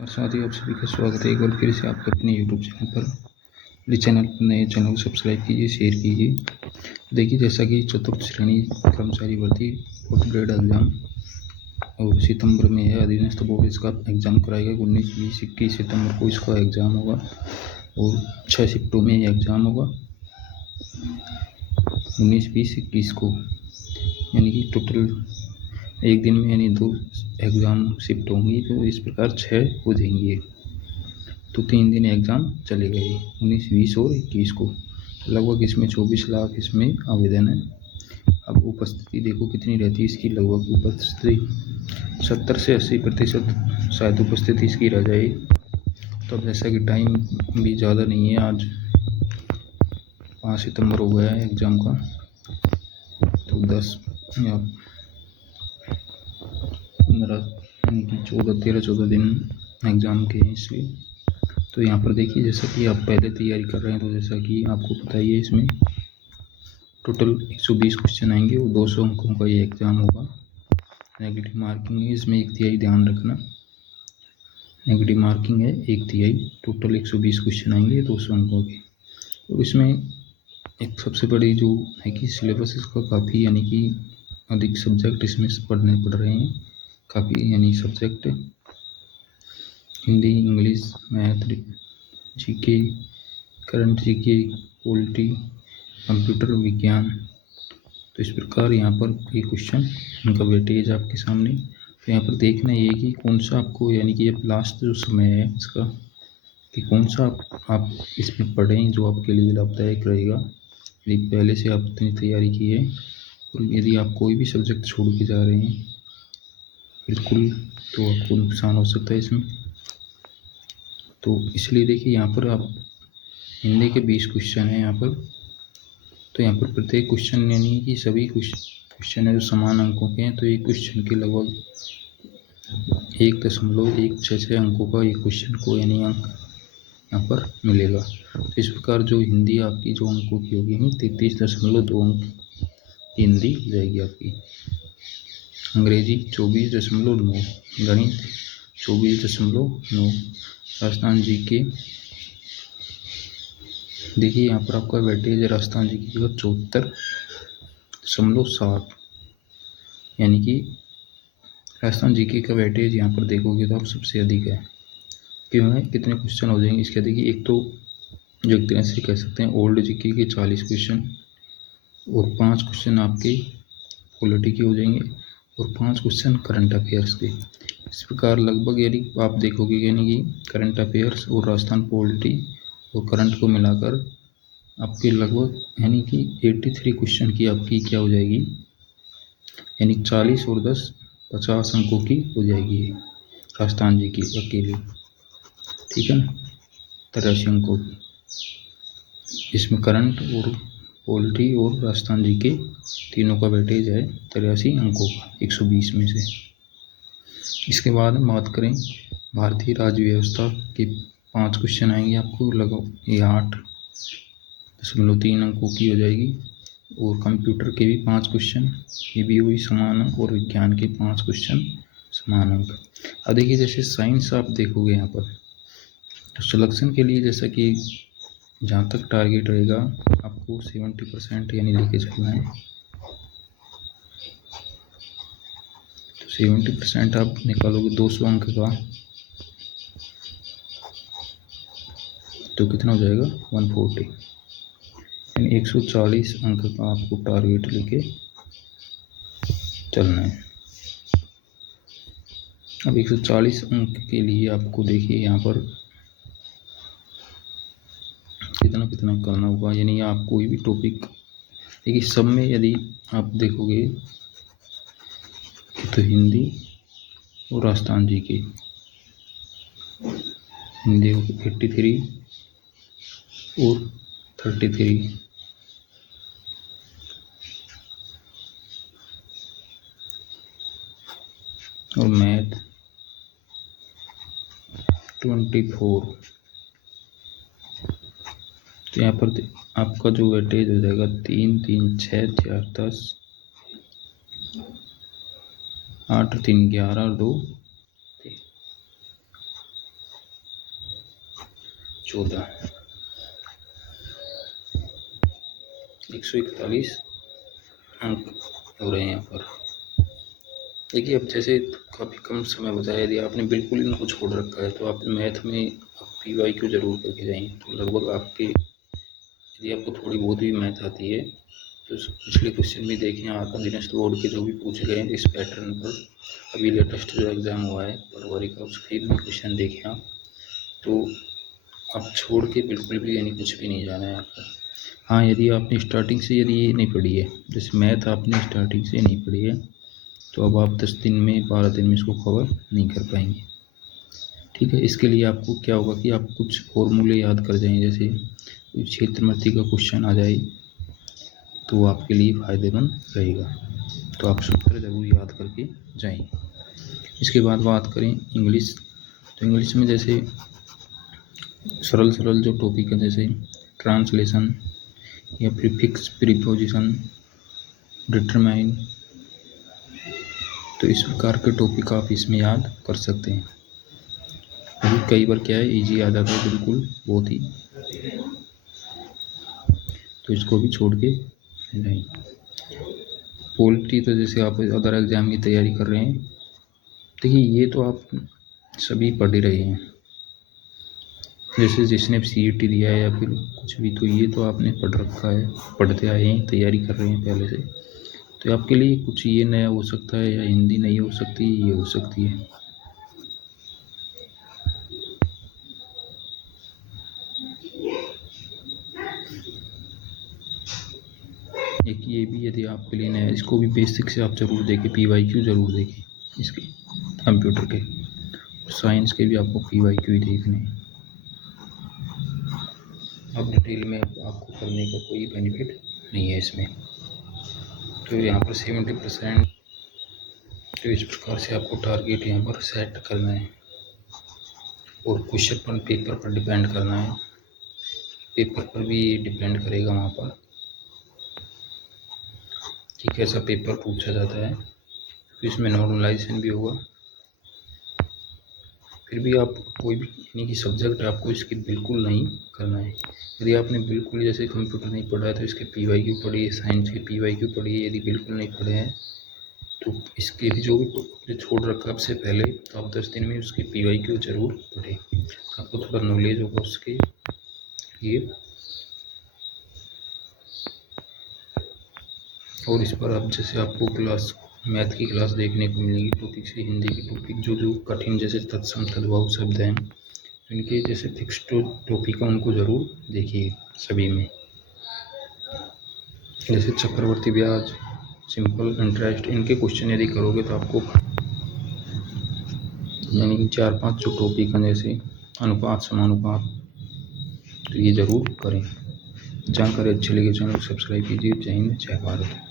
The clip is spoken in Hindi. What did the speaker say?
और साथ ही आप सभी का स्वागत है एक बार फिर से आपके अपने यूट्यूब चैनल पर। प्लीज़ चैनल पर नए चैनल को सब्सक्राइब कीजिए, शेयर कीजिए। देखिए, जैसा कि चतुर्थ श्रेणी कर्मचारी भर्ती 4th ग्रेड एग्ज़ाम और सितंबर में है। अधीनस्थ बोर्ड इसका एग्ज़ाम कराएगा। 19, 20, 21 सितंबर को इसका एग्ज़ाम होगा और 6 शिफ्टों में एग्ज़ाम होगा। 19, 20, 21 को, यानी कि टोटल एक दिन में यानी 2 एग्ज़ाम शिफ्ट होंगी, तो इस प्रकार 6 हो जाएंगी। तो 3 दिन एग्ज़ाम चलेगा ये 19, 20 और 21 को। लगभग इसमें 24 लाख इसमें आवेदन है। अब उपस्थिति देखो कितनी रहती है इसकी। लगभग उपस्थिति 70 से 80% शायद उपस्थिति इसकी रह जाए। तो अब जैसा कि टाइम भी ज़्यादा नहीं है, आज 5 सितंबर हो गया है एग्ज़ाम का, तो 10 या 15 यानी कि 14 दिन एग्ज़ाम के हैं इसलिए। तो यहाँ पर देखिए, जैसा कि आप पहले तैयारी कर रहे हैं, तो जैसा कि आपको पता ही है, इसमें टोटल 120 क्वेश्चन आएंगे और 200 अंकों का ये एग्ज़ाम होगा। नेगेटिव मार्किंग है इसमें 1/3, ध्यान रखना। नेगेटिव मार्किंग है 1/3। टोटल 120 क्वेश्चन आएंगे 200 अंकों के। और इसमें एक सबसे बड़ी जो है कि सिलेबस इसका काफ़ी, यानी कि अधिक सब्जेक्ट इसमें पढ़ने पड़ रहे हैं काफ़ी, यानी subject Hindi, English, math, GK, current GK, polity, computer विज्ञान। तो इस प्रकार यहाँ पर ये क्वेश्चन उनका वेटेज आपके सामने। तो यहाँ पर देखना ये कि कौन सा आपको, यानी कि अब लास्ट जो समय है इसका, कि कौन सा आप इसमें पढ़ें जो आपके लिए लाभदायक रहेगा। यदि पहले से आप इतनी तैयारी की है और यदि आप कोई भी सब्जेक्ट छोड़ के जा रहे हैं बिल्कुल, तो आपको नुकसान हो सकता है इसमें। तो इसलिए देखिए, यहाँ पर आप हिंदी के 20 क्वेश्चन हैं यहाँ पर। तो यहाँ पर प्रत्येक क्वेश्चन, यानी कि सभी क्वेश्चन है जो समान अंकों के हैं। तो एक क्वेश्चन के लगभग 1.166 अंकों का एक क्वेश्चन को, यानी अंक यहाँ पर मिलेगा। तो इस प्रकार जो हिंदी आपकी जो अंकों की होगी 33.2 अंक की हिंदी जाएगी आपकी। अंग्रेजी 24.9, गणित 24.9, राजस्थान जीके देखिए यहाँ पर आपका वेटेज है राजस्थान जीके का 74.7, यानी कि राजस्थान जीके का वेटेज यहाँ पर देखोगे तो आप सबसे अधिक है। क्यों है, कितने क्वेश्चन हो जाएंगे इसके? देखिए, एक तो जो एक तरह से कह सकते हैं ओल्ड जीके के 40 क्वेश्चन और 5 क्वेश्चन आपके पॉलिटी के हो जाएंगे और 5 क्वेश्चन करंट अफेयर्स के। इस प्रकार लगभग, यदि आप देखोगे, यानी कि करंट अफेयर्स और राजस्थान पॉलिटी और करंट को मिलाकर आपके लगभग, यानी कि 83 क्वेश्चन की आपकी क्या हो जाएगी, यानी 40 और 10 50 अंकों की हो जाएगी राजस्थान जी की अकेली। ठीक है ना, 83 अंकों की। इसमें करंट और पॉलिटी और राजस्थान जी के तीनों का वेटेज है 83 अंकों का 120 में से। इसके बाद हम बात करें भारतीय राज्य व्यवस्था के 5 क्वेश्चन आएंगे आपको, लगभग ये 8.3 अंकों की हो जाएगी। और कंप्यूटर के भी 5 क्वेश्चन, ये भी वही समान अंक, और विज्ञान के 5 क्वेश्चन समान अंक। अब देखिए, जैसे साइंस आप देखोगे यहाँ पर, तो सिलेक्शन के लिए जैसा कि जहाँ तक टारगेट रहेगा आपको 70% यानी लेके चलना है। तो 70% आप निकालोगे 200 अंक का, तो कितना हो जाएगा 140, यानी 140 अंक का आपको टारगेट लेके चलना है। अब 140 अंक के लिए आपको देखिए यहाँ पर कितना कितना करना होगा, यानी आप कोई भी टॉपिक देखिए, सब में यदि आप देखोगे तो हिंदी और राजस्थान जी के हिंदी 83 और 33, और मैथ 24। तो यहाँ पर आपका जो वेटेज हो जाएगा 3, 3, 6, 4, 10, 8, 3, 11 और 2, 14 141 अंक हो रहे हैं यहाँ पर। देखिए अब जैसे काफ़ी कम समय बचा है, यदि आपने बिल्कुल इनको छोड़ रखा है तो आप मैथ में PYQ जरूर करके जाएंगे। तो लगभग आपके, यदि आपको थोड़ी बहुत भी मैथ आती है तो पिछले क्वेश्चन भी देखें आप अधीनस्थ बोर्ड के जो भी पूछे गए हैं इस पैटर्न पर। अभी लेटेस्ट जो एग्ज़ाम हुआ है फरवरी का, उसके भी क्वेश्चन देखें आप, तो आप छोड़ के बिल्कुल भी यानी कुछ भी नहीं जाना है आपको। हाँ, यदि आपने स्टार्टिंग से यदि ये नहीं पढ़ी है, जैसे मैथ आपने स्टार्टिंग से नहीं पढ़ी है, तो अब आप 10 दिन में 12 दिन में इसको कवर नहीं कर पाएंगे। ठीक है, इसके लिए आपको क्या होगा कि आप कुछ फॉर्मूले याद कर जाएं, जैसे क्षेत्रमति का क्वेश्चन आ जाए तो आपके लिए फ़ायदेमंद रहेगा। तो आप सूत्र ज़रूर याद करके जाएं। इसके बाद बात करें इंग्लिश, तो इंग्लिश में जैसे सरल जो टॉपिक है, जैसे ट्रांसलेशन या प्रीफिक्स, प्रीपोजिशन, डिटरमाइन, तो इस प्रकार के टॉपिक आप इसमें याद कर सकते हैं। अभी कई बार क्या है, इजी आ जाता है बिल्कुल बहुत ही, तो इसको भी छोड़ के नहीं। पॉलिटी, तो जैसे आप अदर एग्ज़ाम की तैयारी कर रहे हैं, देखिए ये तो आप सभी पढ़ ही रहे हैं, जैसे जिसने CET दिया है या फिर कुछ भी, तो ये तो आपने पढ़ रखा है, पढ़ते आए हैं, तैयारी कर रहे हैं पहले से। तो आपके लिए कुछ ये नया हो सकता है, या हिंदी नहीं हो सकती, ये हो सकती है। एक ये भी यदि आपके लिए नया, इसको भी बेसिक से आप ज़रूर देखें, PYQ ज़रूर देखें इसके, कंप्यूटर के, साइंस के भी आपको PYQ ही देखने हैं। अब डिटेल में आपको करने का कोई बेनिफिट नहीं है इसमें। तो यहाँ पर 70%, तो इस प्रकार से आपको टारगेट यहाँ पर सेट करना है और क्वेश्चन पर, पेपर पर डिपेंड करना है। पेपर पर भी डिपेंड करेगा वहाँ पर कि कैसा पेपर पूछा जाता है। तो इसमें नॉर्मलाइजेशन भी होगा। फिर भी आप कोई भी यानी कि सब्जेक्ट आपको इसकी बिल्कुल नहीं करना है। यदि आपने बिल्कुल जैसे कंप्यूटर नहीं पढ़ा है तो इसके PYQ पढ़िए, साइंस के PYQ पढ़िए। यदि बिल्कुल नहीं पढ़े हैं तो इसके भी जो भी छोड़ रखा आपसे पहले, तो आप 10 दिन में उसके PYQ जरूर पढ़ें, आपको थोड़ा नॉलेज होगा उसके लिए। और इस पर अब जैसे आपको क्लास, मैथ की क्लास देखने को मिलेगी, टॉपिक से हिंदी की टॉपिक जो कठिन, जैसे तत्सम तद्भव शब्द हैं, इनके जैसे फिक्स टॉपिक है उनको ज़रूर देखिए सभी में। जैसे चक्रवर्ती ब्याज, सिंपल इंटरेस्ट, इनके क्वेश्चन यदि करोगे तो आपको यानी कि 4-5 जो टॉपिक हैं, जैसे अनुपात, समानुपात, तो ये ज़रूर करें। जानकारी अच्छी लगी चैनल को सब्सक्राइब कीजिए। जय हिंद, जय भारत।